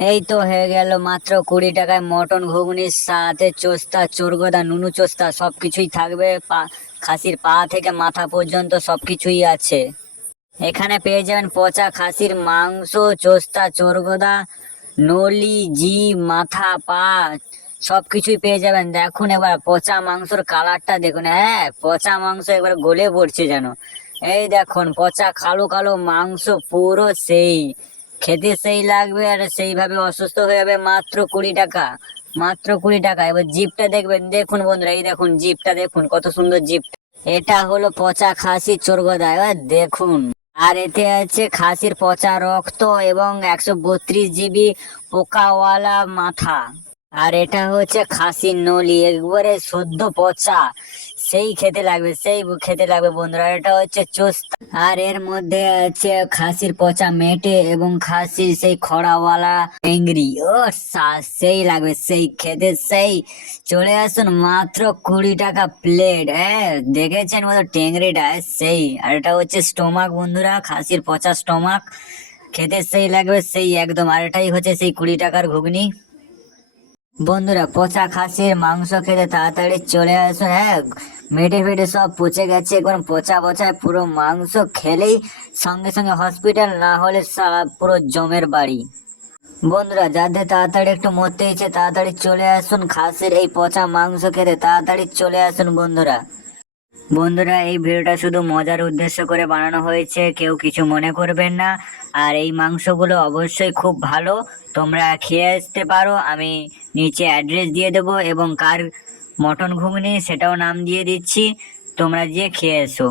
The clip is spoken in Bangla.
এই তো হয়ে গেল মাত্র 20 টাকায় মটন ঘুগনির সাথে চোস্তা চোরগোদা নুনু চোস্তা সবকিছুই থাকবে। খাসির পা থেকে মাথা পর্যন্ত সবকিছুই আছে। এখানে পেয়ে যাবেন পচা খাসির মাংস, চোস্তা চোরগোদা, নলি, জিভ, মাথা, পা সবকিছুই পেয়ে যাবেন। দেখুন এবার পচা মাংসর কালারটা দেখুন, হ্যাঁ পচা মাংস এবার গলে পড়ছে যেন। এই দেখুন পচা কালো কালো মাংস, পুরো সেই খেতে সেই লাগবে আর সেইভাবে অসুস্থ হয়ে যাবে। মাত্র 20 টাকা, মাত্র 20 টাকা। এবার জিভটা দেখবেন, দেখুন বন্ধুরা, এই দেখুন জিভটা দেখুন কত সুন্দর জিভ। এটা হলো পচা খাসির চোরগোদা, এবার দেখুন। আর এতে আছে খাসির পচা রক্ত এবং 132 জিবি পোকাওয়ালা মাথা। আর এটা হচ্ছে খাসির নলি, একবারে সদ্য পচা, সেই খেতে লাগবে, সেই খেতে লাগবে বন্ধুরা। আর এটা হচ্ছে চোস্তা, আর এর মধ্যে আছে খাসির পচা মেটে এবং খাসির সেই খড়াওয়ালা চিংড়ি। ও সেই লাগবে, সেই খেতে সেই। চলে আসুন, মাত্র 20 টাকা প্লেট। হ্যাঁ দেখেছেন মতো টেংরিটা, সেই। আর এটা হচ্ছে স্টোমাক বন্ধুরা, খাসির পচা স্টোমাক, খেতে সেই লাগবে সেই একদম। আর এটাই হচ্ছে সেই 20 টাকার ঘুগনি। বন্ধুরা পচা খাসির মাংস খেতে তাড়াতাড়ি চলে আসুন। হ্যাঁ মেটে ফেটে সব পচে গেছে, এখন পচা পচায় পুরো মাংস খেলেই সঙ্গে সঙ্গে হসপিটাল, না হলে পুরো জমের বাড়ি। বন্ধুরা যাদের তাড়াতাড়ি একটু মরতে ইচ্ছে তাড়াতাড়ি চলে আসুন খাসির এই পচা মাংস খেতে, তাড়াতাড়ি চলে আসুন বন্ধুরা। বন্ধুরা এই ভিডিওটা শুধু মজার উদ্দেশ্য করে বানানো হয়েছে, কেউ কিছু মনে করবেন না। আর এই মাংসগুলো অবশ্যই খুব ভালো, তোমরা খেয়ে আসতে পারো। আমি নিচে অ্যাড্রেস দিয়ে দেবো এবং কার মটন ঘুগনি সেটাও নাম দিয়ে দিচ্ছি, তোমরা গিয়ে খেয়ে এসো।